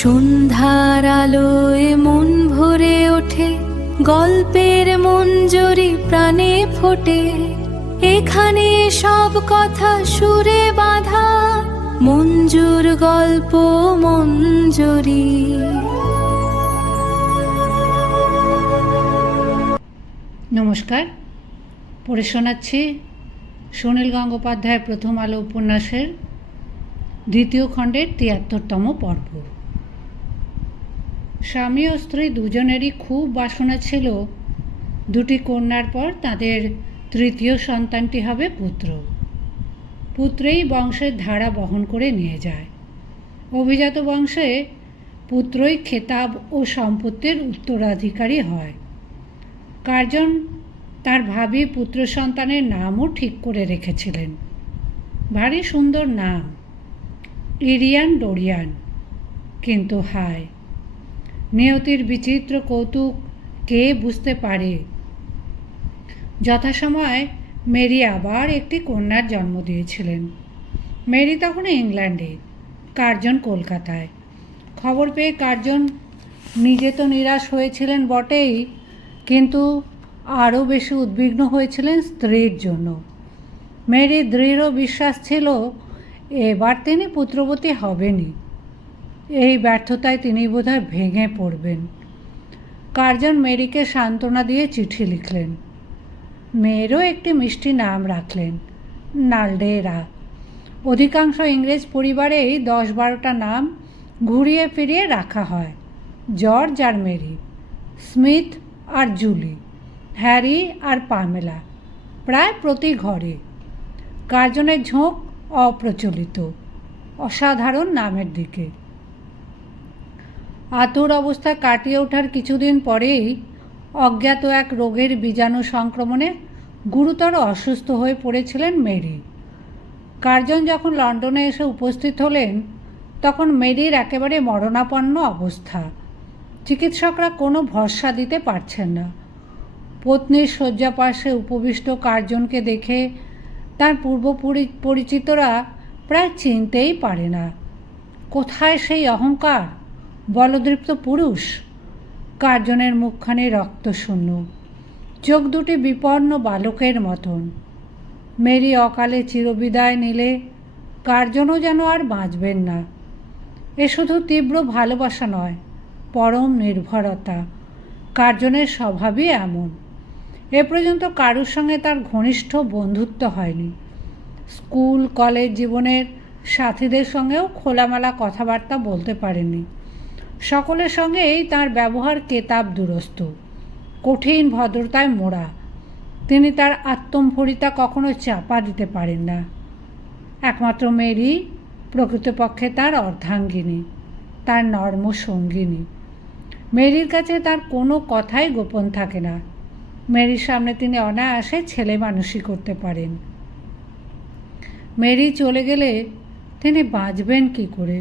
সন্ধ্যার আলোয় মন ভরে ওঠে, গল্পের মঞ্জরি প্রাণে ফোটে। এখানে সব কথা সুরে বাঁধা, মঞ্জুর গল্প মঞ্জরি। নমস্কার, পড়ে শোনাচ্ছি সুনীল গঙ্গোপাধ্যায়ের প্রথম আলো উপন্যাসের দ্বিতীয় খণ্ডের ৭৩তম পর্ব। স্বামী ও স্ত্রী দুজনেরই খুব বাসনা ছিল দুটি কন্যার পর তাদের তৃতীয় সন্তানটি হবে পুত্র। পুত্রেই বংশের ধারা বহন করে নিয়ে যায়। অভিজাত বংশে পুত্রই খেতাব ও সম্পত্তির উত্তরাধিকারী হয়। কার্জন তার ভাবী পুত্র সন্তানের নামও ঠিক করে রেখেছিলেন। ভারী সুন্দর নাম, ইরিয়ান ডোরিয়ান। কিন্তু হায়, নিয়তির বিচিত্র কৌতুক কে বুঝতে পারে। যথাসময়ে মেরি আবার একটি কন্যার জন্ম দিয়েছিলেন। মেরি তখন ইংল্যান্ডে, কার্জন কলকাতায়। খবর পেয়ে কার্জন নিজে তো নিরাশ হয়েছিলেন বটেই, কিন্তু আরও বেশি উদ্বিগ্ন হয়েছিলেন স্ত্রীর জন্য। মেরির দৃঢ় বিশ্বাস ছিল এবার তিনি পুত্রবতী হবেনই। এই ব্যর্থতায় তিনি বোধহয় ভেঙে পড়বেন। কার্জন মেরিকে সান্ত্বনা দিয়ে চিঠি লিখলেন। মেয়েরও একটি মিষ্টি নাম রাখলেন, নালডেরা। অধিকাংশ ইংরেজ পরিবারেই ১০-১২টা নাম ঘুরিয়ে ফিরিয়ে রাখা হয়। জর্জ আর মেরি, স্মিথ আর জুলি, হ্যারি আর পামেলা, প্রায় প্রতি ঘরে। কার্জনের ঝোঁক অপ্রচলিত, অসাধারণ নামের দিকে। আতুর অবস্থা কাটিয়ে ওঠার কিছুদিন পরেই অজ্ঞাত এক রোগের বীজাণু সংক্রমণে গুরুতর অসুস্থ হয়ে পড়েছিলেন মেরি। কার্জন যখন লন্ডনে এসে উপস্থিত হলেন, তখন মেরির একেবারে মরণাপন্ন অবস্থা। চিকিৎসকরা কোনো ভরসা দিতে পারছেন না। পত্নীর শয্যাপার্শ্বে উপবিষ্ট কার্জনকে দেখে তার পূর্ব পরিচিতরা প্রায় চিনতেই পারে না। কোথায় সেই অহংকার, বলদৃপ্ত পুরুষ? কার্জনের মুখখানি রক্তশূন্য, চোখ দুটি বিপন্ন বালকের মতন। মেরি অকালে চিরবিদায় নিলে কার্জনও যেন আর বাঁচবেন না। এ শুধু তীব্র ভালোবাসা নয়, পরম নির্ভরতা। কার্জনের স্বভাবই এমন। এ পর্যন্ত কারুর সঙ্গে তার ঘনিষ্ঠ বন্ধুত্ব হয়নি। স্কুল কলেজ জীবনের সাথীদের সঙ্গেও খোলামেলা কথাবার্তা বলতে পারেননি। সকলের সঙ্গেই তার ব্যবহার কেতাব দুরস্ত, কঠিন ভদ্রতায় মোড়া। তিনি তার আত্মম্ভরিতা কখনো চাপা দিতে পারেন না। একমাত্র মেরি প্রকৃতপক্ষে তার অর্ধাঙ্গিনী, তার নর্ম সঙ্গিনী। মেরির কাছে তার কোনো কথাই গোপন থাকে না। মেরির সামনে তিনি অনায়াসে ছেলে মানুষই করতে পারেন। মেরি চলে গেলে তিনি বাঁচবেন কী করে?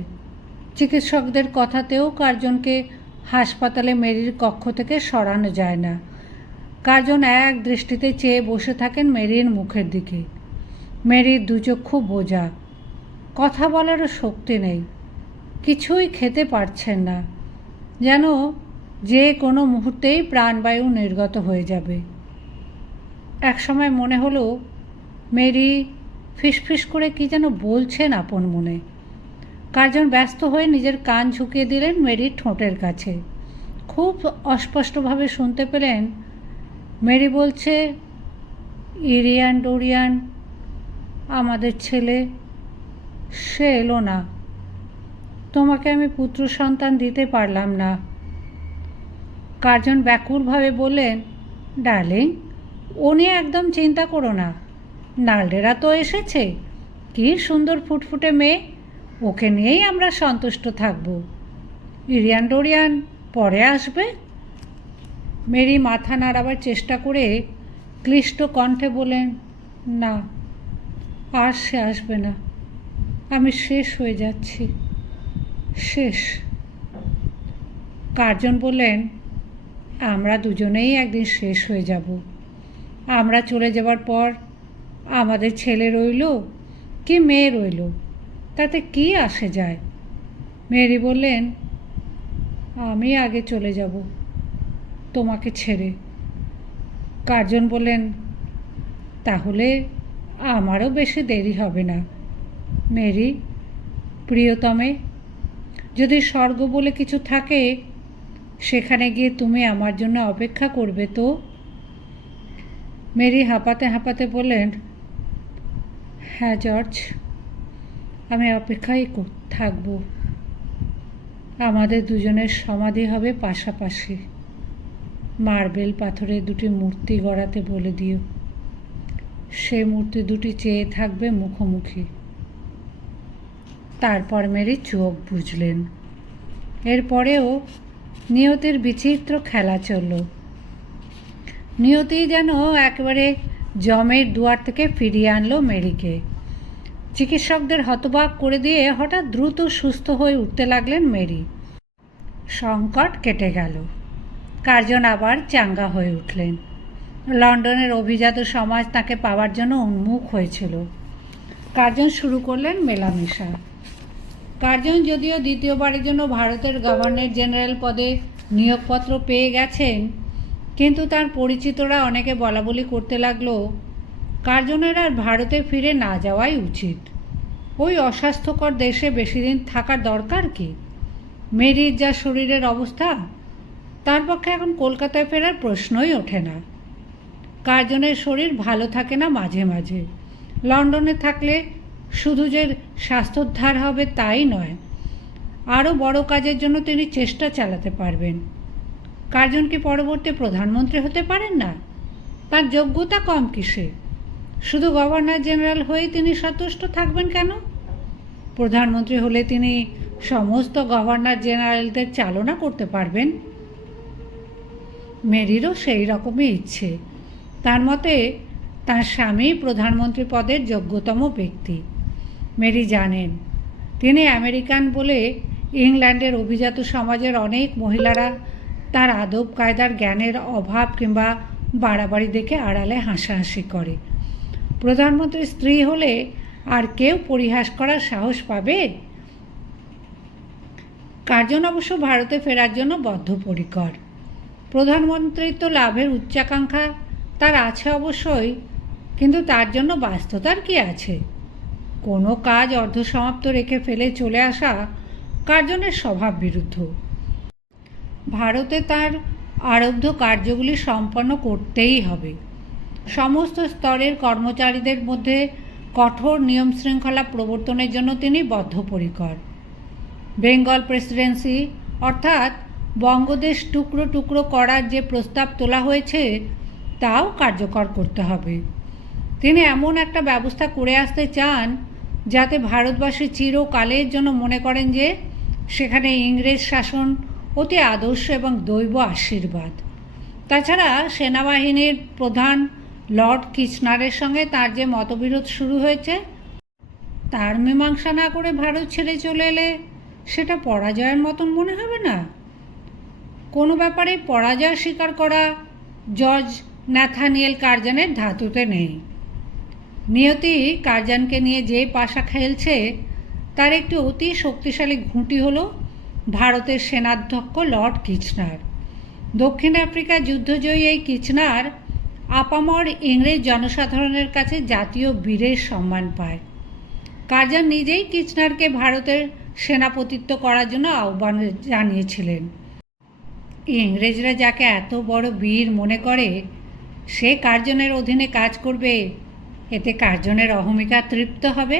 চিকিৎসকদের কথাতেও কার্জনকে হাসপাতালে মেরির কক্ষ থেকে সরানো যায় না। কার্জন এক দৃষ্টিতে চেয়ে বসে থাকেন মেরির মুখের দিকে। মেরির দুচক্ষু বোঝা, কথা বলারও শক্তি নেই, কিছুই খেতে পারছেন না, যেন যে কোনো মুহূর্তেই প্রাণবায়ু নির্গত হয়ে যাবে। একসময় মনে হলো মেরি ফিসফিস করে কি যেন বলছেন আপন মনে। কার্জন ব্যস্ত হয়ে নিজের কান ঝুঁকিয়ে দিলেন মেরির ঠোঁটের কাছে। খুব অস্পষ্টভাবে শুনতে পেলেন মেরি বলছে, ইরিয়ান ডোরিয়ান, আমাদের ছেলে, সে এলো না। তোমাকে আমি পুত্র সন্তান দিতে পারলাম না। কার্জন ব্যাকুলভাবে বললেন, ডার্লিং, ও নিয়ে একদম চিন্তা করো না। নালডেরা তো এসেছে, কী সুন্দর ফুটফুটে মেয়ে, ওকে নিয়েই আমরা সন্তুষ্ট থাকব। ইরিয়ান ডোরিয়ান পরে আসবে। মেরি মাথা নাড়াবার চেষ্টা করে ক্লিষ্ট কণ্ঠে বলেন, না, আর সে আসবে না। আমি শেষ হয়ে যাচ্ছি, শেষ। কার্জন বললেন, আমরা দুজনেই একদিন শেষ হয়ে যাব। আমরা চলে যাবার পর আমাদের ছেলে রইল কি মেয়ে রইল, তাতে কি আসে যায়? মেরি বললেন, আমি আগে চলে যাব তোমাকে ছেড়ে। কার্জন বললেন, তাহলে আমারও বেশি দেরি হবে না মেরি, প্রিয়তমে। যদি স্বর্গ বলে কিছু থাকে, সেখানে গিয়ে তুমি আমার জন্য অপেক্ষা করবে তো? মেরি হাঁপাতে হাঁপাতে বললেন, হ্যাঁ জর্জ, আমি অপেক্ষাই থাকব। আমাদের দুজনের সমাধি হবে পাশাপাশি। মার্বেল পাথরের দুটি মূর্তি গড়াতে বলে দিও। সে মূর্তি দুটি চেয়ে থাকবে মুখোমুখি। তারপর মেরি চোখ বুঝলেন। এরপরেও নিয়তির বিচিত্র খেলা চলল। নিয়তি যেন একেবারে জমের দুয়ার থেকে ফিরিয়ে আনলো মেরিকে। চিকিৎসকদের হতবাক করে দিয়ে হঠাৎ দ্রুত সুস্থ হয়ে উঠতে লাগলেন মেরি। সংকট কেটে গেল। কার্জন আবার চাঙ্গা হয়ে উঠলেন। লন্ডনের অভিজাত সমাজ তাকে পাওয়ার জন্য উন্মুখ হয়েছিল। কার্জন শুরু করলেন মেলামেশা। কার্জন যদিও দ্বিতীয়বারের জন্য ভারতের গভর্নর জেনারেল পদে নিয়োগপত্র পেয়ে গেছেন, কিন্তু তার পরিচিতরা অনেকে বলাবলি করতে লাগলো কার্জনের আর ভারতে ফিরে না যাওয়াই উচিত। ওই অস্বাস্থ্যকর দেশে বেশি দিন থাকার দরকার কি? মেরির যা শরীরের অবস্থা, তার পক্ষে এখন কলকাতায় ফেরার প্রশ্নই ওঠে না। কার্জনের শরীর ভালো থাকে না মাঝে মাঝে। লন্ডনে থাকলে শুধু যে স্বাস্থ্যোদ্ধার হবে তাই নয়, আরও বড় কাজের জন্য তিনি চেষ্টা চালাতে পারবেন। কার্জন কি পরবর্তী প্রধানমন্ত্রী হতে পারেন না? তার যোগ্যতা কম কিসে? শুধু গভর্নর জেনারেল হয়েই তিনি সন্তুষ্ট থাকবেন কেন? প্রধানমন্ত্রী হলে তিনি সমস্ত গভর্নর জেনারেলদের চালনা করতে পারবেন। মেরিরও সেই রকমই ইচ্ছে। তার মতে তার স্বামী প্রধানমন্ত্রী পদের যোগ্যতম ব্যক্তি। মেরি জানেন তিনি আমেরিকান বলে ইংল্যান্ডের অভিজাত সমাজের অনেক মহিলারা তার আদব কায়দার জ্ঞানের অভাব কিংবা বাড়াবাড়ি দেখে আড়ালে হাসাহাসি করে। প্রধানমন্ত্রীর স্ত্রী হলে আর কেউ পরিহাস করার সাহস পাবে? কার্জন অবশ্য ভারতে ফেরার জন্য বদ্ধপরিকর। প্রধানমন্ত্রিত্ব লাভের উচ্চাকাঙ্ক্ষা তার আছে অবশ্যই, কিন্তু তার জন্য ব্যস্ততার কি আছে? কোনো কাজ অর্ধসমাপ্ত রেখে ফেলে চলে আসা কার্জনের স্বভাব বিরুদ্ধ। ভারতে তার আরব্ধ কার্যগুলি সম্পন্ন করতেই হবে। সমস্ত স্তরের কর্মচারীদের মধ্যে কঠোর নিয়মশৃঙ্খলা প্রবর্তনের জন্য তিনি বদ্ধপরিকর। বেঙ্গল প্রেসিডেন্সি অর্থাৎ বঙ্গদেশ টুকরো টুকরো করার যে প্রস্তাব তোলা হয়েছে তাও কার্যকর করতে হবে। তিনি এমন একটা ব্যবস্থা করে আসতে চান যাতে ভারতবাসী চিরকালের জন্য মনে করেন যে সেখানে ইংরেজ শাসন অতি আদর্শ এবং দৈব আশীর্বাদ। তাছাড়া সেনাবাহিনীর প্রধান লর্ড কিচনারের সঙ্গে তার যে মতবিরোধ শুরু হয়েছে, তার মীমাংসা না করে ভারত ছেড়ে চলে এলে সেটা পরাজয়ের মতন মনে হবে না? কোনো ব্যাপারে পরাজয় স্বীকার করা জর্জ ন্যাথানিয়েল কার্জনের ধাতুতে নেই। নিয়তি কার্জনকে নিয়ে যে পাশা খেলছে তার একটি অতি শক্তিশালী ঘুঁটি হলো ভারতের সেনাধ্যক্ষ লর্ড কিচনার। দক্ষিণ আফ্রিকায় যুদ্ধজয়ী এই কিচনার আপামর ইংরেজ জনসাধারণের কাছে জাতীয় বীরের সম্মান পায়। কার্জন নিজেই কিচনারকে ভারতের সেনাপতিত্ব করার জন্য আহ্বান জানিয়েছিলেন। ইংরেজরা যাকে এত বড় বীর মনে করে সে কার্জনের অধীনে কাজ করবে, এতে কার্জনের অহমিকা তৃপ্ত হবে।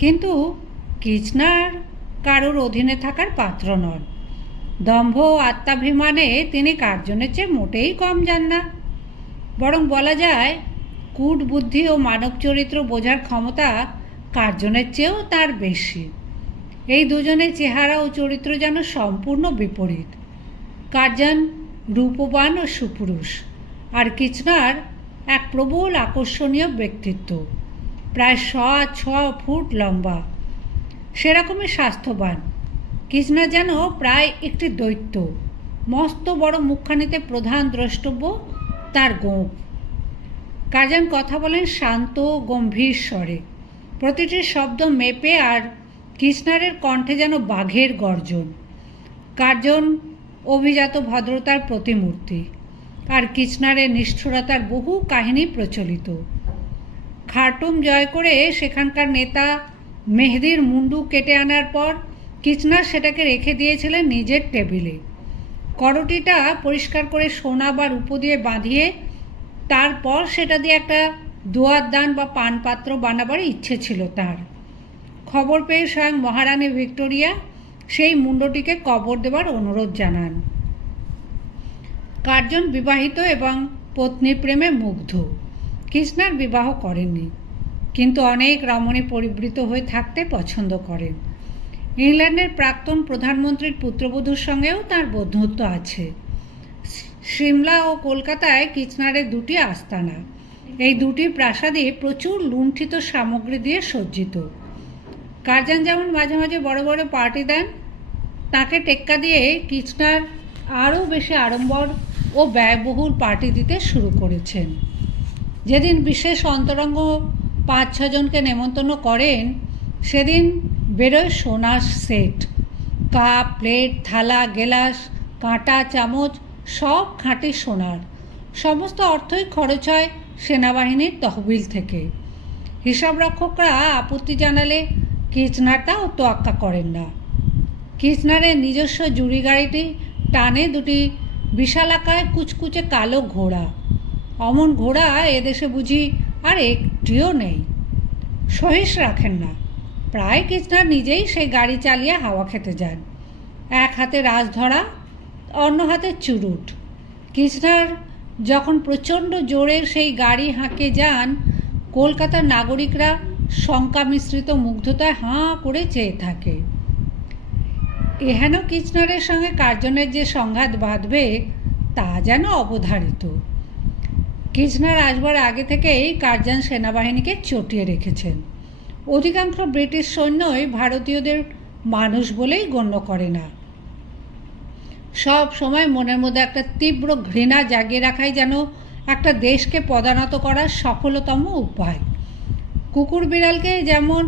কিন্তু কিচনার কারোর অধীনে থাকার পাত্র নন। দম্ভ ও আত্মাভিমানে তিনি কার্জনের চেয়ে মোটেই কম যান না। বরং বলা যায় কূট বুদ্ধি ও মানব চরিত্র বোঝার ক্ষমতা কার্জনের চেয়েও তার বেশি। এই দুজনের চেহারা ও চরিত্র যেন সম্পূর্ণ বিপরীত। কার্জন রূপবান ও সুপুরুষ, আর কিচনার এক প্রবল আকর্ষণীয় ব্যক্তিত্ব, প্রায় 6 ফুট লম্বা, সেরকমই স্বাস্থ্যবান। কিচনার যেন প্রায় একটি দৈত্য। মস্ত বড় মুখখানিতে প্রধান দ্রষ্টব্য তার গোঁফ। কার্জন কথা বলেন শান্ত গম্ভীর স্বরে, প্রতিটি শব্দ মেপে, আর কিচনারের কণ্ঠে যেন বাঘের গর্জন। কার্জন অভিজাত ভদ্রতার প্রতিমূর্তি, আর কিচনারের নিষ্ঠুরতার বহু কাহিনী প্রচলিত। খার্টুম জয় করে সেখানকার নেতা মেহেদির মুন্ডু কেটে আনার পর কিচনার সেটাকে রেখে দিয়েছিলেন নিজের টেবিলে। করটিটা পরিষ্কার করে সোনা বা রূপো দিয়ে বাঁধিয়ে তারপর সেটা দিয়ে একটা দোয়ার দান বা পানপাত্র বানাবার ইচ্ছে ছিল তার। খবর পেয়ে স্বয়ং মহারানী ভিক্টোরিয়া সেই মুন্ডটিকে কবর দেবার অনুরোধ জানান। কার্জন বিবাহিত এবং পত্নী প্রেমে মুগ্ধ। কিচনার বিবাহ করেননি, কিন্তু অনেক রমণী পরিবৃত হয়ে থাকতে পছন্দ করেন। ইংল্যান্ডের প্রাক্তন প্রধানমন্ত্রীর পুত্রবধূর সঙ্গেও তার বন্ধুত্ব আছে। সিমলা ও কলকাতায় কিচনারের দুটি আস্তানা। এই দুটি প্রাসাদে প্রচুর লুণ্ঠিত সামগ্রী দিয়ে সজ্জিত। কার্জন যেমন মাঝে মাঝে বড় বড় পার্টি দেন, তাকে টেক্কা দিয়ে কিচনার আরও বেশি আড়ম্বর ও ব্যয়বহুল পার্টি দিতে শুরু করেছেন। যেদিন বিশেষ অন্তরঙ্গ 5-6 জনকে নেমন্তন্ন করেন, সেদিন বেরোয় সোনার সেট, কাপ, প্লেট, থালা, গেলাস, কাঁটা, চামচ সব খাঁটি সোনার। সমস্ত অর্থই খরচ হয় সেনাবাহিনীর তহবিল থেকে। হিসাবরক্ষকরা আপত্তি জানালে কিচনার তা তোয়াক্কা করেন না। কিচনারের নিজস্ব জুড়ি গাড়িটি টানে দুটি বিশালাকায় কুচকুচে কালো ঘোড়া। অমন ঘোড়া এদেশে বুঝি আর একটিও নেই। সহিস রাখেন না। প্রায় কিচনার নিজেই সেই গাড়ি চালিয়ে হাওয়া খেতে যান। এক হাতে রাজধরা, অন্য হাতে চুরুট। কিচনার যখন প্রচণ্ড জোরে সেই গাড়ি হাঁকে যান, কলকাতার নাগরিকরা শঙ্কা মিশ্রিত মুগ্ধতায় হাঁ করে চেয়ে থাকে। এহেন কিচনারের সঙ্গে কার্জনের যে সংঘাত বাঁধবে তা যেন অবধারিত। কিচনার আসবার আগে থেকেই কার্জন সেনাবাহিনীকে চটিয়ে রেখেছেন। অধিকাংশ ব্রিটিশ সৈন্যই ভারতীয়দের মানুষ বলেই গণ্য করে না। সব সময় মনের মধ্যে একটা তীব্র ঘৃণা জাগিয়ে রাখাই যেন একটা দেশকে পদানত করার সফলতম উপায়। কুকুর বিড়ালকে যেমন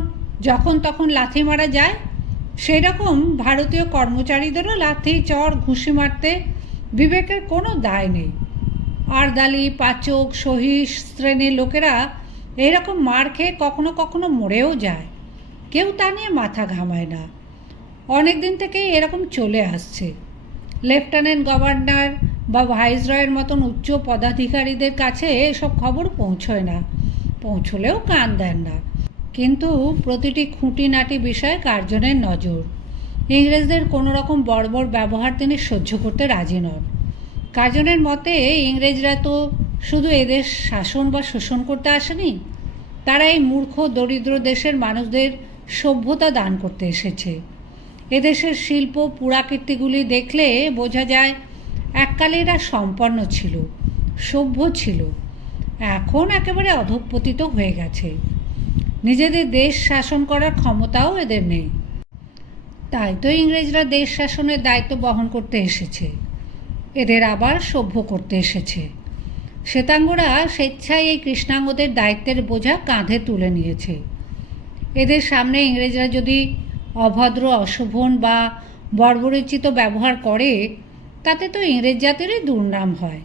যখন তখন লাথি মারা যায়, সেই রকম ভারতীয় কর্মচারীদেরও লাথি, চড়, ঘুষি মারতে বিবেকের কোনো দায় নেই। আরদালি, পাচক, সহিস শ্রেণীর লোকেরা এইরকম মার খেয়ে কখনো কখনো মরেও যায়। কেউ তা নিয়ে মাথা ঘামায় না। অনেক দিন থেকেই এরকম চলে আসছে। লেফটেন্যান্ট গভর্নর বা ভাইসরয়ের মতন উচ্চ পদাধিকারীদের কাছে এসব খবর পৌঁছয় না, পৌঁছলেও কান দেন না। কিন্তু প্রতিটি খুঁটিনাটি বিষয়ে কার্জনের নজর। ইংরেজদের কোনো রকম বর্বর ব্যবহার তিনি সহ্য করতে রাজি নন। কার্জনের মতে ইংরেজরা তো শুধু এদেশ শাসন বা শোষণ করতে আসেনি, তারা এই মূর্খ দরিদ্র দেশের মানুষদের সভ্যতা দান করতে এসেছে। এদেশের শিল্প পুরাকীর্তিগুলি দেখলে বোঝা যায় এককালে এরা সম্পন্ন ছিল, সভ্য ছিল। এখন একেবারে অধঃপতিত হয়ে গেছে। নিজেদের দেশ শাসন করার ক্ষমতাও এদের নেই। তাই তো ইংরেজরা দেশ শাসনের দায়িত্ব বহন করতে এসেছে, এদের আবার সভ্য করতে এসেছে। শ্বেতাঙ্গরা স্বেচ্ছায় এই কৃষ্ণাঙ্গদের দায়িত্বের বোঝা কাঁধে তুলে নিয়েছে। এদের সামনে ইংরেজরা যদি অভদ্র, অশোভন বা বর্বরোচিত ব্যবহার করে, তাতে তো ইংরেজ জাতিরই দুর্নাম হয়।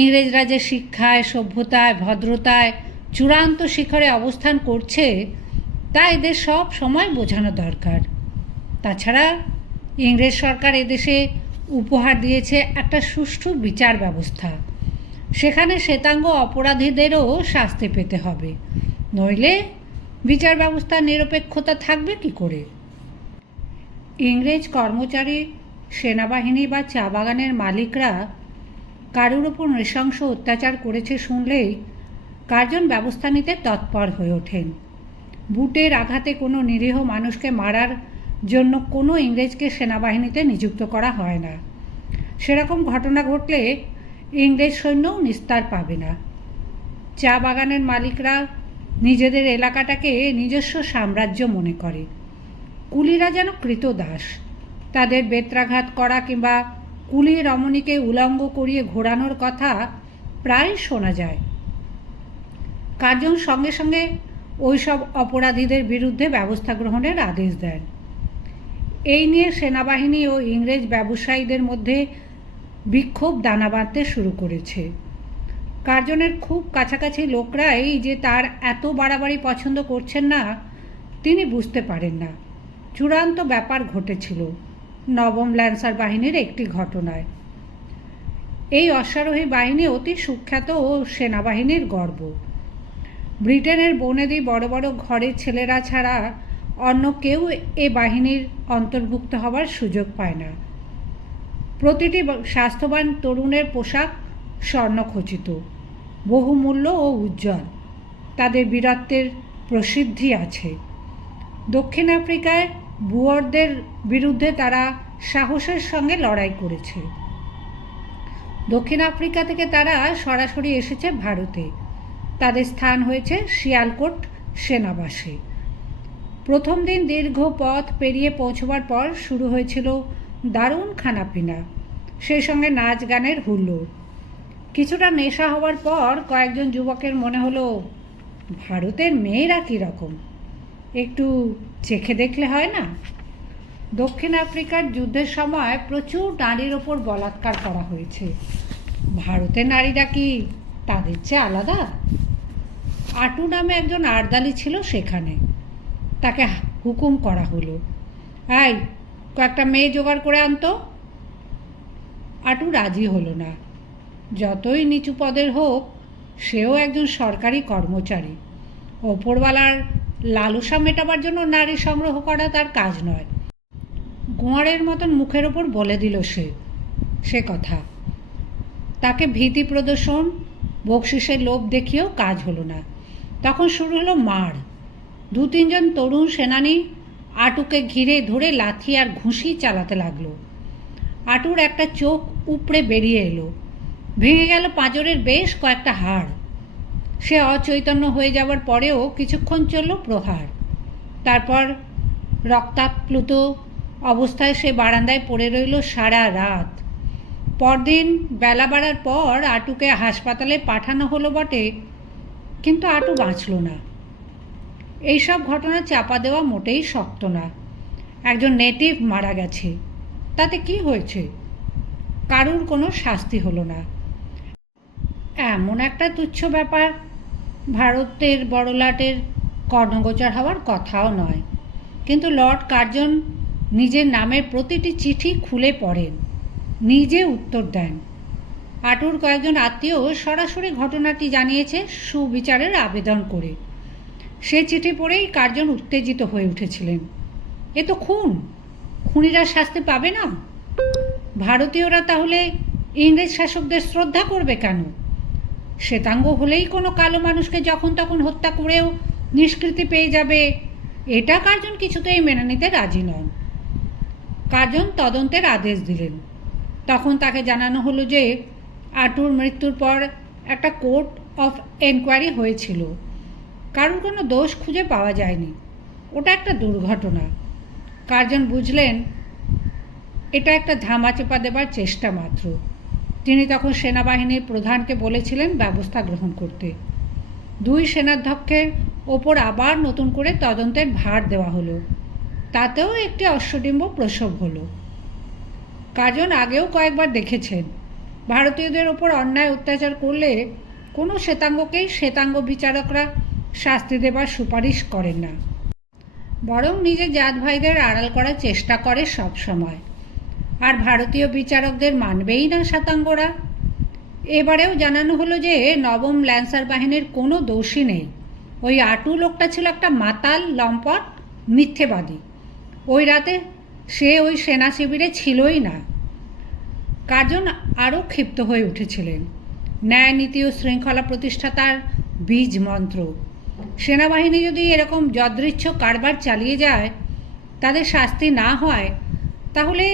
ইংরেজরা যে শিক্ষায়, সভ্যতায়, ভদ্রতায় চূড়ান্ত শিখরে অবস্থান করছে, তা এদের সব সময় বোঝানো দরকার। তাছাড়া ইংরেজ সরকার এদেশে উপহার দিয়েছে একটা সুষ্ঠু বিচার ব্যবস্থা। সেখানে শ্বেতাঙ্গ অপরাধীদেরও শাস্তি পেতে হবে, নইলে বিচার ব্যবস্থার নিরপেক্ষতা থাকবে কি করে? ইংরেজ কর্মচারী, সেনাবাহিনী বা চা বাগানের মালিকরা কারুর ওপর নৃশংস অত্যাচার করেছে শুনলেই কার্জন ব্যবস্থা নিতে তৎপর হয়ে ওঠেন। বুটের আঘাতে কোনো নিরীহ মানুষকে মারার জন্য কোনো ইংরেজকে সেনাবাহিনীতে নিযুক্ত করা হয় না। সেরকম ঘটনা ঘটলে ইংরেজ সৈন্যও নিস্তার পাবে না। চা বাগানের মালিকরা নিজেদের এলাকাটাকে নিজস্ব সাম্রাজ্য মনে করে। কুলিরা যেন কৃতদাস। তাদের বেত্রাঘাত করা কিংবা কুলি রমণীকে উলঙ্গ করিয়ে ঘোরানোর কথা প্রায় শোনা যায়। কার্জন সঙ্গে সঙ্গে ওই সব অপরাধীদের বিরুদ্ধে ব্যবস্থা গ্রহণের আদেশ দেন। এই নিয়ে সেনাবাহিনী ও ইংরেজ ব্যবসায়ীদের মধ্যে বিক্ষোভ দানা বাঁধতে শুরু করেছে। কার্জনের খুব কাছাকাছি লোকরাই যে তার এত বাড়াবাড়ি পছন্দ করছেন না তিনি বুঝতে পারেন না। চূড়ান্ত ব্যাপার ঘটেছিল নবম ল্যান্সার বাহিনীর একটি ঘটনায়। এই অশ্বারোহী বাহিনী অতি সুখ্যাত ও সেনাবাহিনীর গর্ব। ব্রিটেনের বনেদি বড় বড় ঘরের ছেলেরা ছাড়া অন্য কেউ এ বাহিনীর অন্তর্ভুক্ত হওয়ার সুযোগ পায় না। প্রতিটি স্বাস্থ্যবান তরুণের পোশাক স্বর্ণখচিত, বহুমূল্য ও উজ্জ্বল। তাদের বীরত্বের প্রসিদ্ধি আছে। দক্ষিণ আফ্রিকায় বুয়রদের বিরুদ্ধে তারা সাহসের সঙ্গে লড়াই করেছে। দক্ষিণ আফ্রিকা থেকে তারা সরাসরি এসেছে ভারতে। তাদের স্থান হয়েছে শিয়ালকোট সেনাবাসে। প্রথম দিন দীর্ঘ পথ পেরিয়ে পৌঁছবার পর শুরু হয়েছিল দারুণ খানাপিনা, সেই সঙ্গে নাচ গানের হুল্লোড়। কিছুটা নেশা হওয়ার পর কয়েকজন যুবকের মনে হলো, ভারতের মেয়েরা কীরকম, একটু চেখে দেখলে হয় না? দক্ষিণ আফ্রিকার যুদ্ধের সময় প্রচুর নারীর ওপর বলাৎকার করা হয়েছে। ভারতের নারীরা কি তাদের চেয়ে আলাদা? আটু নামে একজন আর্দালি ছিল সেখানে। তাকে হুকুম করা হলো, এই কয়েকটা মেয়ে জোগাড় করে আনতো। আটু রাজি হলো না। যতই নিচু পদের হোক, সেও একজন সরকারি কর্মচারী। ওপরওয়ালার লালসা মেটাবার জন্য নারী সংগ্রহ করা তার কাজ নয়। গোয়ারের মতন মুখের ওপর বলে দিল সে কথা। তাকে ভীতি প্রদর্শন, বকশিসের লোভ দেখিয়েও কাজ হলো না। তখন শুরু হলো মার। 2-3 তরুণ সেনানী আটুকে ঘিরে ধরে লাথি আর ঘুষি চালাতে লাগলো। আটুর একটা চোখ উপড়ে বেরিয়ে এলো। ভেঙে গেল পাঁজরের বেশ কয়েকটা হাড়। সে অচৈতন্য হয়ে যাওয়ার পরেও কিছুক্ষণ চলল প্রহার। তারপর রক্তাপ্লুত অবস্থায় সে বারান্দায় পড়ে রইল সারা রাত। পরদিন বেলা বাড়ার পর আটুকে হাসপাতালে পাঠানো হলো বটে, কিন্তু আটু বাঁচল না। এইসব ঘটনা চাপা দেওয়া মোটেই শক্ত না। একজন নেটিভ মারা গেছে, তাতে কি হয়েছে? কারুর কোনো শাস্তি হলো না। এমন একটা তুচ্ছ ব্যাপার ভারতের বড়লাটের কর্ণগোচর হওয়ার কথাও নয়। কিন্তু লর্ড কার্জন নিজের নামের প্রতিটি চিঠি খুলে পড়েন, নিজে উত্তর দেন। আটুর কয়েকজন আত্মীয় সরাসরি ঘটনাটি জানিয়েছে সুবিচারের আবেদন করে। সে চিঠি পড়েই কার্জন উত্তেজিত হয়ে উঠেছিলেন। এ তো খুন, খুনিরা শাস্তি পাবে না? ভারতীয়রা তাহলে ইংরেজ শাসকদের শ্রদ্ধা করবে কেন? শ্বেতাঙ্গ হলেই কোনো কালো মানুষকে যখন তখন হত্যা করেও নিষ্কৃতি পেয়ে যাবে, এটা কার্জন কিছুতেই মেনে নিতে রাজি নন। কার্জন তদন্তের আদেশ দিলেন। তখন তাকে জানানো হলো যে আটুর মৃত্যুর পর একটা কোর্ট অফ এনকোয়ারি হয়েছিল। কারোর কোনো দোষ খুঁজে পাওয়া যায়নি। ওটা একটা দুর্ঘটনা। কার্জন বুঝলেন এটা একটা ধামাচাপা দেবার চেষ্টা মাত্র। তিনি তখন সেনাবাহিনীর প্রধানকে বলেছিলেন ব্যবস্থা গ্রহণ করতে। 2 সেনাধ্যক্ষের ওপর আবার নতুন করে তদন্তের ভার দেওয়া হলো। তাতেও একটি অশ্বডিম্ব প্রসব হলো। কার্জন আগেও কয়েকবার দেখেছেন, ভারতীয়দের ওপর অন্যায় অত্যাচার করলে কোনো শ্বেতাঙ্গকেই শ্বেতাঙ্গ বিচারকরা শাস্তি দেবার সুপারিশ করেন না, বরং নিজের জাত ভাইদের আড়াল করার চেষ্টা করে সব সময়। আর ভারতীয় বিচারকদের মানবেই না শ্বেতাঙ্গরা। এবারেও জানানো হলো যে নবম ল্যান্সার বাহিনীর কোনো দোষী নেই। ওই আটু লোকটা ছিল একটা মাতাল, লম্পট, মিথ্যেবাদী। ওই রাতে সে ওই সেনা শিবিরে ছিলই না। কার্জন আরও ক্ষিপ্ত হয়ে উঠেছিলেন। ন্যায় নীতি ও শৃঙ্খলা প্রতিষ্ঠা তার বীজ মন্ত্র। সেনাবাহিনী যদি এরকম যদৃচ্ছ কারবার চালিয়ে যায়, তাদের শাস্তি না হয়, তাহলে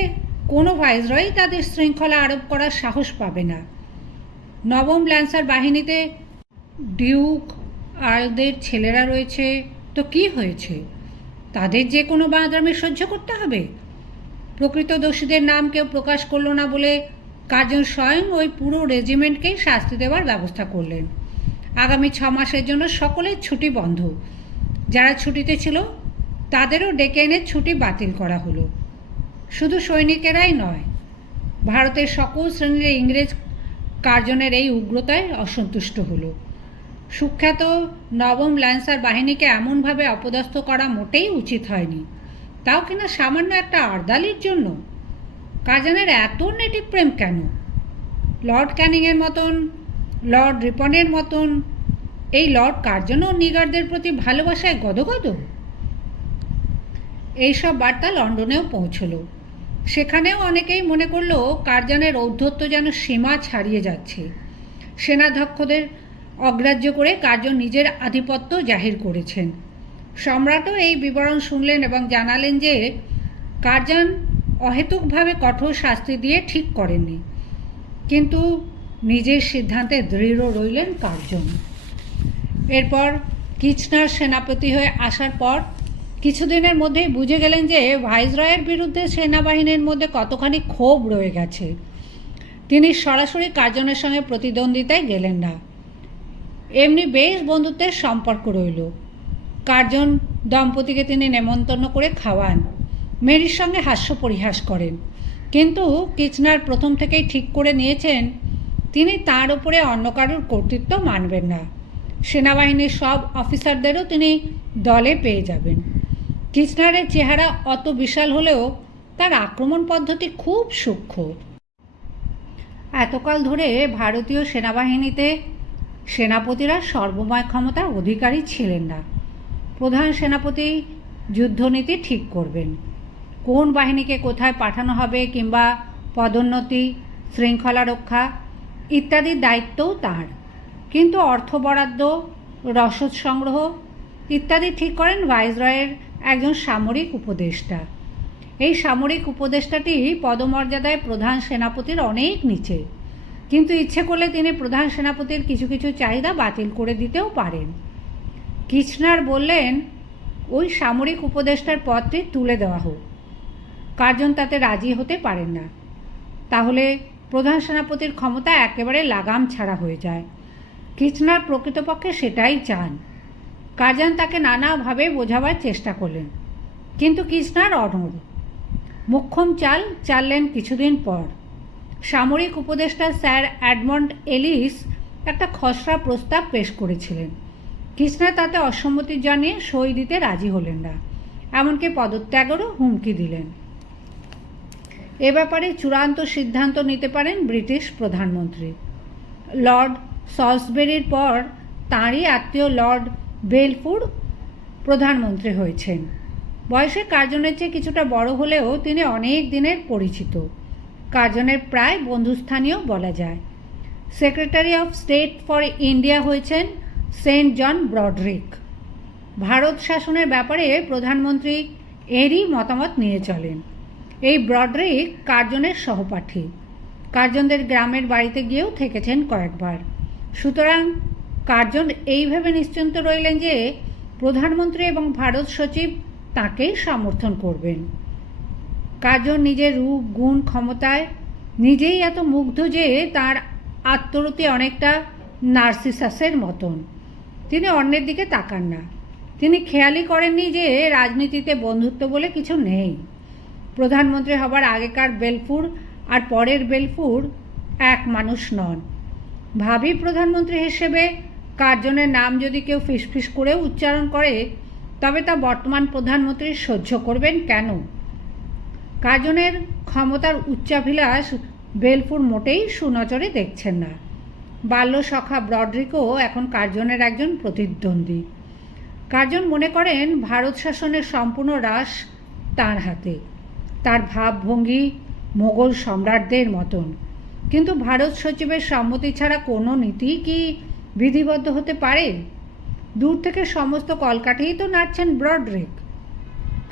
কোনো ভাইসরয় তাদের শৃঙ্খলা আরোপ করার সাহস পাবে না। নবম ল্যান্সার বাহিনীতে ডিউক আর্লদের ছেলেরা রয়েছে, তো কি হয়েছে? তাদের যে কোনো বাঁদরামি সহ্য করতে হবে? প্রকৃত দোষীদের নাম কেউ প্রকাশ করল না বলে কার্জন স্বয়ং ওই পুরো রেজিমেন্টকেই শাস্তি দেওয়ার ব্যবস্থা করলেন। আগামী 6 মাসের জন্য সকলের ছুটি বন্ধ। যারা ছুটিতে ছিল তাদেরও ডেকে এনে ছুটি বাতিল করা হলো। শুধু সৈনিকেরাই নয়, ভারতের সকল শ্রেণীর ইংরেজ কার্জনের এই উগ্রতায় অসন্তুষ্ট হলো। সুখ্যাত নবম ল্যান্সার বাহিনীকে এমনভাবে অপদস্থ করা মোটেই উচিত হয়নি, তাও কিনা সামান্য একটা আর্দালির জন্য। কার্জনের এত নেটিভ প্রেম কেন? লর্ড ক্যানিংয়ের মতন, লর্ড রিপনের মতন এই লর্ড কার্জনও নিগারদের প্রতি ভালোবাসায় গদগদ। এইসব বার্তা লন্ডনেও পৌঁছলো। সেখানেও অনেকেই মনে করলো কার্জনের ঔদ্ধত্য যেন সীমা ছাড়িয়ে যাচ্ছে। সেনাধ্যক্ষদের অগ্রাহ্য করে কার্জন নিজের আধিপত্য জাহির করেছেন। সম্রাটও এই বিবরণ শুনলেন এবং জানালেন যে কার্জন অহেতুকভাবে কঠোর শাস্তি দিয়ে ঠিক করেননি, কিন্তু নিজের সিদ্ধান্তে দৃঢ় রইলেন কার্জন। এরপর কিচনার সেনাপতি হয়ে আসার পর কিছুদিনের মধ্যেই বুঝে গেলেন যে ভাইসরয়ের বিরুদ্ধে সেনাবাহিনীর মধ্যে কতখানি ক্ষোভ রয়ে গেছে। তিনি সরাসরি কার্জনের সঙ্গে প্রতিদ্বন্দ্বিতায় গেলেন না। এমনি বেশ বন্ধুত্বের সম্পর্ক রইল। কার্জন দম্পতিকে তিনি নেমন্তন্ন করে খাওয়ান, মেরির সঙ্গে হাস্য পরিহাস করেন, কিন্তু কিচনার প্রথম থেকেই ঠিক করে নিয়েছেন তিনি তার উপরে অন্য কারোর কর্তৃত্ব মানবেন না। সেনাবাহিনীর সব অফিসারদেরও তিনি দলে পেয়ে যাবেন। কিচনারের চেহারা অত বিশাল হলেও তার আক্রমণ পদ্ধতি খুব সূক্ষ্ম। এতকাল ধরে ভারতীয় সেনাবাহিনীতে সেনাপতিরা সর্বময় ক্ষমতার অধিকারী ছিলেন না। প্রধান সেনাপতি যুদ্ধনীতি ঠিক করবেন, কোন বাহিনীকে কোথায় পাঠানো হবে কিংবা পদোন্নতি, শৃঙ্খলা রক্ষা ইত্যাদির দায়িত্বও তাঁর। কিন্তু অর্থ বরাদ্দ, রসদ সংগ্রহ ইত্যাদি ঠিক করেন ভাইসরয়ের একজন সামরিক উপদেষ্টা। এই সামরিক উপদেষ্টাটি পদমর্যাদায় প্রধান সেনাপতির অনেক নিচে, কিন্তু ইচ্ছে করলে তিনি প্রধান সেনাপতির কিছু কিছু চাহিদা বাতিল করে দিতেও পারেন। কিচনার বললেন ওই সামরিক উপদেষ্টার পদটি তুলে দেওয়া হোক। কার্জন তাতে রাজি হতে পারেন না, তাহলে প্রধান সেনাপতির ক্ষমতা একেবারে লাগাম ছাড়া হয়ে যায়। কিচনার প্রকৃতপক্ষে সেটাই চান। কার্জন তাকে নানাভাবে বোঝাবার চেষ্টা করলেন, কিন্তু কিচনার অনড়। মোক্ষম চাল চাললেন কিছুদিন পর। সামরিক উপদেষ্টা স্যার এডমন্ড এলিস একটা খসড়া প্রস্তাব পেশ করেছিলেন। কিচনা তাতে অসম্মতি জানিয়ে সই দিতে রাজি হলেন না, এমনকি পদত্যাগেরও হুমকি দিলেন। এ ব্যাপারে চূড়ান্ত সিদ্ধান্ত নিতে পারেন ব্রিটিশ প্রধানমন্ত্রী। লর্ড সলসবেরির পর তাঁরই আত্মীয় লর্ড বেলফুর প্রধানমন্ত্রী হয়েছেন। বয়সে কার্জনের চেয়ে কিছুটা বড় হলেও তিনি অনেক দিনের পরিচিত, কার্জনের প্রায় বন্ধুস্থানীয় বলা যায়। Secretary of state for India হয়েছেন সেন্ট জন ব্রডরিক। ভারত শাসনের ব্যাপারে প্রধানমন্ত্রী এরই মতামত নিয়ে চলেন। এই ব্রডরিক কার্জনের সহপাঠী, কার্জনদের গ্রামের বাড়িতে গিয়েও থেকেছেন কয়েকবার। সুতরাং কার্জন এইভাবে নিশ্চিন্ত রইলেন যে প্রধানমন্ত্রী এবং ভারত সচিব তাঁকেই সমর্থন করবেন। কার্জন নিজের রূপ, গুণ, ক্ষমতায় নিজেই এত মুগ্ধ যে তার আত্মরতি অনেকটা নার্সিসাসের মতন। তিনি অন্যের দিকে তাকান না। তিনি খেয়ালই করেননি যে রাজনীতিতে বন্ধুত্ব বলে কিছু নেই। প্রধানমন্ত্রী হবার আগেকার বেলফুর আর পরের বেলফুর এক মানুষ নন। ভাবি প্রধানমন্ত্রী হিসেবে কার্জনের নাম যদি কেউ ফিসফিস করেও উচ্চারণ করে, তবে তা বর্তমান প্রধানমন্ত্রী সহ্য করবেন কেন? কার্জনের ক্ষমতার উচ্চাভিলাষ বেলফুর মোটেই সুনজরে দেখছেন না। বাল্যসখা ব্রডরিকও এখন কার্জনের একজন প্রতিদ্বন্দ্বী। কার্জন মনে করেন ভারত শাসনের সম্পূর্ণ রাশ তাঁর হাতে। তার ভাবভঙ্গি মোগল সম্রাটদের মতন, কিন্তু ভারত সচিবের সম্মতি ছাড়া কোনো নীতি কি বিধিবদ্ধ হতে পারে? দূর থেকে সমস্ত কলকাঠিই তো নাড়ছেন ব্রডরিক।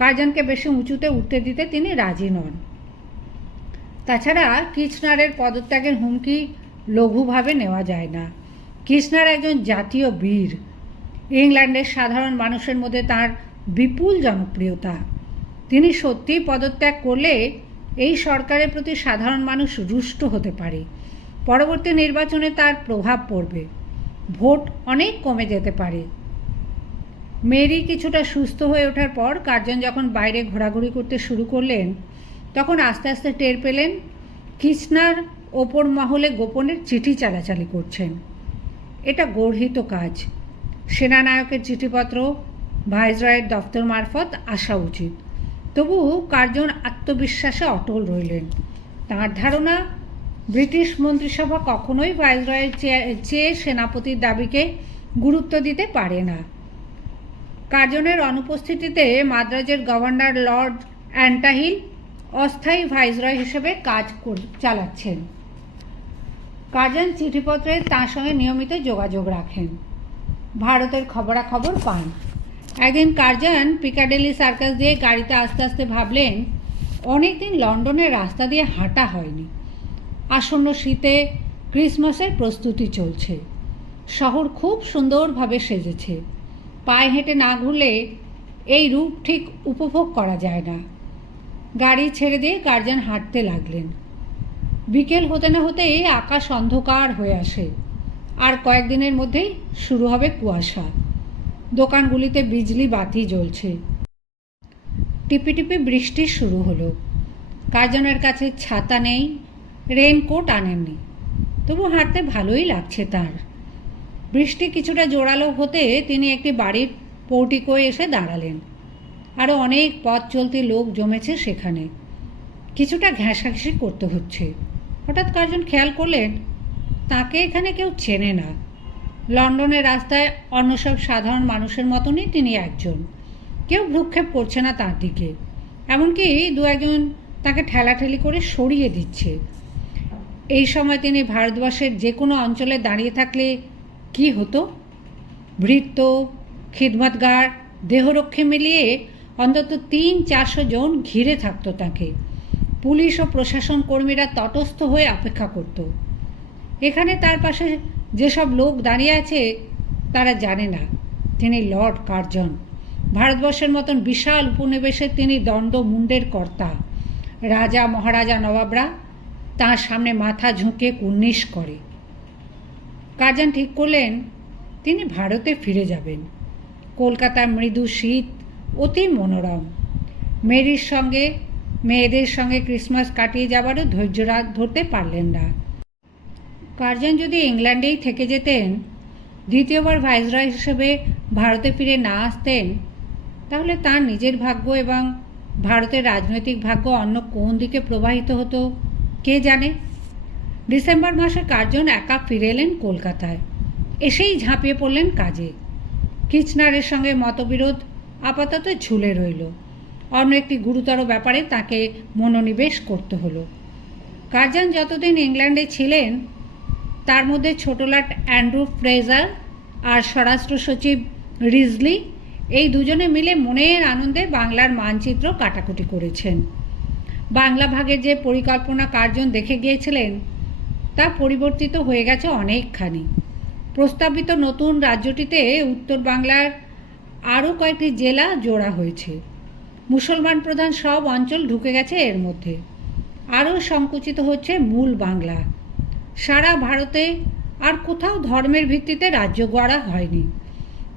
কার্জনকে বেশি উঁচুতে উঠতে দিতে তিনি রাজি নন। তাছাড়া কিচনারের পদত্যাগের হুমকি লঘুভাবে নেওয়া যায় না। কিচনার একজন জাতীয় বীর। ইংল্যান্ডের সাধারণ মানুষের মধ্যে তার বিপুল জনপ্রিয়তা। তিনি সত্যিই পদত্যাগ করলে এই সরকারের প্রতি সাধারণ মানুষ রুষ্ট হতে পারে। পরবর্তী নির্বাচনে তার প্রভাব পড়বে, ভোট অনেক কমে যেতে পারে। মেরি কিছুটা সুস্থ হয়ে ওঠার পর কার্জন যখন বাইরে ঘোরাঘুরি করতে শুরু করলেন, তখন আস্তে আস্তে টের পেলেন কিচনার ওপর মহলে গোপনের চিঠি চালাচালি করছেন। এটা গর্হিত কাজ। সেনানায়কের চিঠিপত্র ভাইসরয়ের দপ্তর মারফত আসা উচিত। তবু কার্জন আত্মবিশ্বাসে অটল রইলেন। তাঁর ধারণা ব্রিটিশ মন্ত্রিসভা কখনোই ভাইসরয়ের চেয়ে সেনাপতির দাবিকে গুরুত্ব দিতে পারে না। কার্জনের অনুপস্থিতিতে মাদ্রাজের গভর্নর লর্ড অ্যান্টাহিল অস্থায়ী ভাইসরয় হিসেবে কাজ চালাচ্ছেন। কার্জন চিঠিপত্রে তাঁর সঙ্গে নিয়মিত যোগাযোগ রাখেন, ভারতের খবরাখবর পান। একদিন কার্জন পিকাডেলি সার্কাস দিয়ে গাড়িতে আস্তে আস্তে ভাবলেন, অনেকদিন লন্ডনের রাস্তা দিয়ে হাঁটা হয়নি। আসন্ন শীতে ক্রিসমাসের প্রস্তুতি চলছে। শহর খুব সুন্দরভাবে সেজেছে। পায়ে হেঁটে না ঘুরলে এই রূপ ঠিক উপভোগ করা যায় না। গাড়ি ছেড়ে দিয়ে কার্জন হাঁটতে লাগলেন। বিকেল হতে না হতেই আকাশ অন্ধকার হয়ে আসে। আর কয়েকদিনের মধ্যেই শুরু হবে কুয়াশা। দোকানগুলিতে বিজলি বাতি জ্বলছে। টিপি টিপি বৃষ্টি শুরু হলো। কার্জনের কাছে ছাতা নেই, রেনকোট আনেননি। তবু হাঁটতে ভালোই লাগছে তার। বৃষ্টি কিছুটা জোরালো হতে তিনি একটি বাড়ির পোর্টিকোয় এসে দাঁড়ালেন। আরও অনেক পথ চলতি লোক জমেছে সেখানে। কিছুটা ঘেঁষাঘেঁষি করতে হচ্ছে। হঠাৎ কার্জন খেয়াল করলেন তাকে এখানে কেউ চেনে না। লন্ডনের রাস্তায় অন্য সব সাধারণ মানুষের মতনই তিনি একজন। কেউ ভ্রুক্ষেপ করছে না তার দিকে। এমনকি দু একজন তাকে ঠেলাঠেলি করে সরিয়ে দিচ্ছে। এই সময় তিনি ভারতবর্ষের যে কোনো অঞ্চলে দাঁড়িয়ে থাকলে কি হতো? ভৃত্য, খিদমতগার, দেহরক্ষী মিলিয়ে অন্তত 300-400 জন ঘিরে থাকতো তাকে। পুলিশ ও প্রশাসন কর্মীরা তটস্থ হয়ে অপেক্ষা করত। এখানে তার পাশে যেসব লোক দাঁড়িয়ে আছে তারা জানে না তিনি লর্ড কার্জন। ভারতবর্ষের মতন বিশাল উপনিবেশে তিনি দণ্ড মুন্ডের কর্তা। রাজা মহারাজা নবাবরা তাঁর সামনে মাথা ঝুঁকে কুর্নিশ করে। কার্জন ঠিক করলেন তিনি ভারতে ফিরে যাবেন। কলকাতার মৃদু শীত অতি মনোরম। মেয়েদের সঙ্গে ক্রিসমাস কাটিয়ে যাবারও ধৈর্য ধরতে পারলেন না। কার্জন যদি ইংল্যান্ডেই থেকে যেতেন, দ্বিতীয়বার ভাইসরয় হিসেবে ভারতে ফিরে না আসতেন, তাহলে তার নিজের ভাগ্য এবং ভারতের রাজনৈতিক ভাগ্য অন্য কোন দিকে প্রবাহিত হতো কে জানে। ডিসেম্বর মাসে কার্জন একা ফিরে এলেন কলকাতায়। এসেই ঝাঁপিয়ে পড়লেন কাজে। কিচনারের সঙ্গে মতবিরোধ আপাতত ঝুলে রইল। অন্য একটি গুরুতর ব্যাপারে তাকে মনোনিবেশ করতে হলো। কার্জন যতদিন ইংল্যান্ডে ছিলেন তার মধ্যে ছোটলাট অ্যান্ড্রু ফ্রেজার আর স্বরাষ্ট্র সচিব রিজলি এই দুজনে মিলে মনের আনন্দে বাংলার মানচিত্র কাটাকুটি করেছেন। বাংলা ভাগের যে পরিকল্পনা কার্জন দেখে গিয়েছিলেন তা পরিবর্তিত হয়ে গেছে অনেকখানি। প্রস্তাবিত নতুন রাজ্যটিতে উত্তর বাংলার আরও কয়েকটি জেলা জোড়া হয়েছে। মুসলমান প্রধান সব অঞ্চল ঢুকে গেছে এর মধ্যে। আরও সংকুচিত হচ্ছে মূল বাংলা। সারা ভারতে আর কোথাও ধর্মের ভিত্তিতে রাজ্য গড়া হয়নি।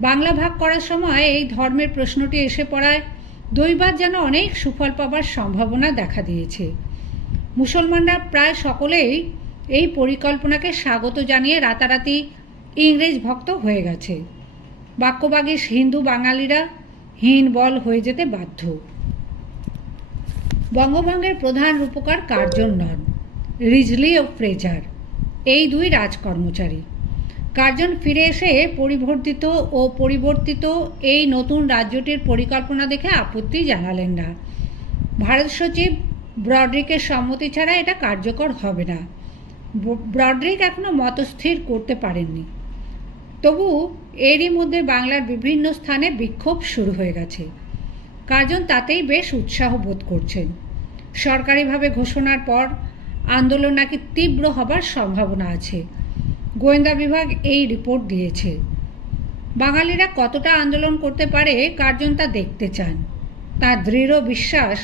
বাংলা ভাগ করার সময় এই ধর্মের প্রশ্নটি এসে পড়ায় দৈবাৎ যেন অনেক সুফল পাবার সম্ভাবনা দেখা দিয়েছে। মুসলমানরা প্রায় সকলেই এই পরিকল্পনাকে স্বাগত জানিয়ে রাতারাতি ইংরেজ ভক্ত হয়ে গেছে। বাক্যবাগী হিন্দু বাঙালিরা হীন বল হয়ে যেতে বাধ্য। বঙ্গভঙ্গের প্রধান রূপকার কার্জন নন, রিজলি ও ফ্রেজার, এই দুই রাজকর্মচারী। কার্জন ফিরে এসে পরিবর্তিত এই নতুন রাজ্যটির পরিকল্পনা দেখে আপত্তি জানালেন না। ভারত সচিব ব্রডরিকের সম্মতি ছাড়া এটা কার্যকর হবে না। ব্রডরিক এখনও মতস্থির করতে পারেননি। তবু এরই মধ্যে বাংলার বিভিন্ন স্থানে বিক্ষোভ শুরু হয়ে গেছে। কার্জন তাতেই বেশ উৎসাহ বোধ করছেন। সরকারিভাবে ঘোষণার পর আন্দোলন নাকি তীব্র হবার সম্ভাবনা আছে। গোয়েন্দা বিভাগ এই রিপোর্ট দিয়েছে। বাঙালিরা কতটা আন্দোলন করতে পারে কার্জন তা দেখতে চান। তার দৃঢ় বিশ্বাস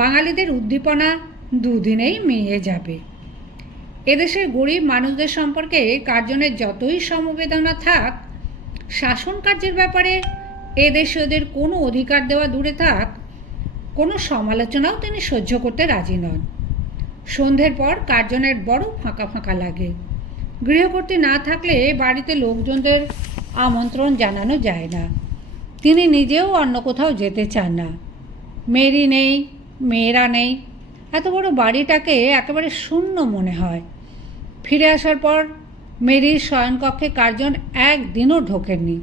বাঙালিদের উদ্দীপনা দুদিনেই মিয়ে যাবে। এদেশের গরিব মানুষদের সম্পর্কে কার্জনের যতই সমবেদনা থাক, শাসন কার্যের ব্যাপারে এদেশে ওদের কোনো অধিকার দেওয়া দূরে থাক, কোনো সমালোচনাও তিনি সহ্য করতে রাজি নন। সন্ধ্যের পর কার্জনের বড় ফাঁকা ফাঁকা লাগে। গৃহকর্ত্রী না থাকলে বাড়িতে লোকজনদের আমন্ত্রণ জানানো যায় না। তিনি নিজেও অন্য কোথাও যেতে চান না। মেরি নেই, মেয়েরা নেই, এত বড় বাড়িটাকে একেবারে শূন্য মনে হয়। ফিরে আসার পর মেরির শয়নকক্ষে কার্জন একদিনও ঢোকেননি।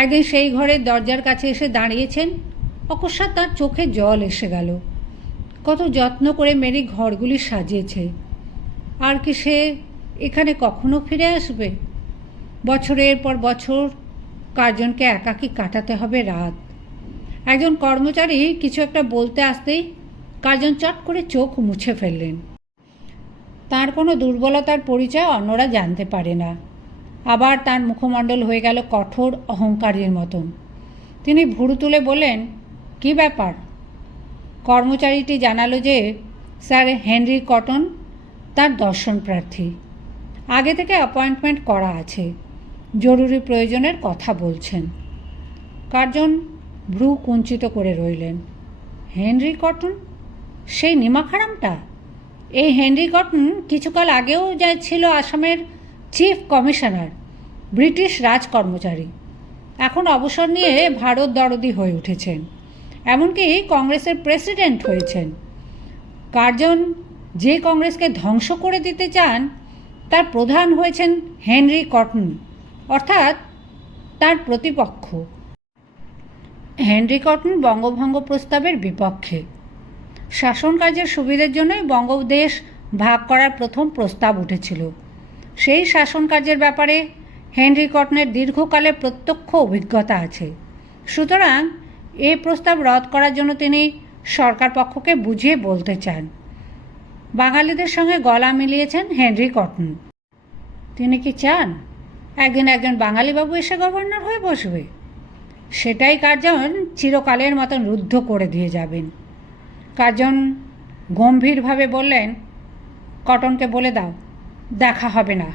একদিন সেই ঘরের দরজার কাছে এসে দাঁড়িয়েছেন, অকস্মাৎ তার চোখে জল এসে গেল। কত যত্ন করে মেরি ঘরগুলি সাজিয়েছে, আর কি সে এখানে কখনো ফিরে আসবে? বছরের পর বছর কার্জনকে একাকী কাটাতে হবে রাত। একজন কর্মচারী কিছু একটা বলতে আসতেই কার্জন চট করে চোখ মুছে ফেললেন। তার কোনো দুর্বলতার পরিচয় অন্যরা জানতে পারে না। আবার তার মুখমণ্ডল হয়ে গেল কঠোর অহংকারীর মতন। তিনি ভুরু তুলে বললেন, কী ব্যাপার? কর্মচারীটি জানালো যে স্যার হেনরি কটন তার দর্শন প্রার্থী। আগে থেকে অ্যাপয়েন্টমেন্ট করা আছে, জরুরি প্রয়োজনের কথা বলছেন। কার্জন ভ্রু কুঞ্চিত করে রইলেন। Henry cotton? সেই নিমাখারামটা? এই হেনরি কটন কিছুকাল আগেও যা ছিল আসামের চিফ কমিশনার, ব্রিটিশ রাজকর্মচারী। এখন অবসর নিয়ে ভারত দরদি হয়ে উঠেছেন, এমনকি কংগ্রেসের প্রেসিডেন্ট হয়েছেন। কার্জন যে কংগ্রেসকে ধ্বংস করে দিতে চান তার প্রধান হয়েছেন হেনরি কটন, অর্থাৎ তার প্রতিপক্ষ। হেনরি কটন বঙ্গভঙ্গ প্রস্তাবের বিপক্ষে। শাসন কার্যের সুবিধের জন্যই বঙ্গদেশ ভাগ করার প্রথম প্রস্তাব উঠেছিল। সেই শাসন কার্যের ব্যাপারে হেনরি কটনের দীর্ঘকালের প্রত্যক্ষ অভিজ্ঞতা আছে। সুতরাং এ প্রস্তাব রদ করার জন্য তিনি সরকার পক্ষকে বুঝিয়ে বলতে চান। বাঙালিদের সঙ্গে গলা মিলিয়েছেন হেনরি কটন। তিনি কি চান একদিন একজন বাঙালিবাবু এসে গভর্নর হয়ে বসবে? সেটাই কার্জন চিরকালের মতন রুদ্ধ করে দিয়ে যাবেন। কার্জন গম্ভীরভাবে বললেন, কটনকে বলে দাও দেখা হবে না।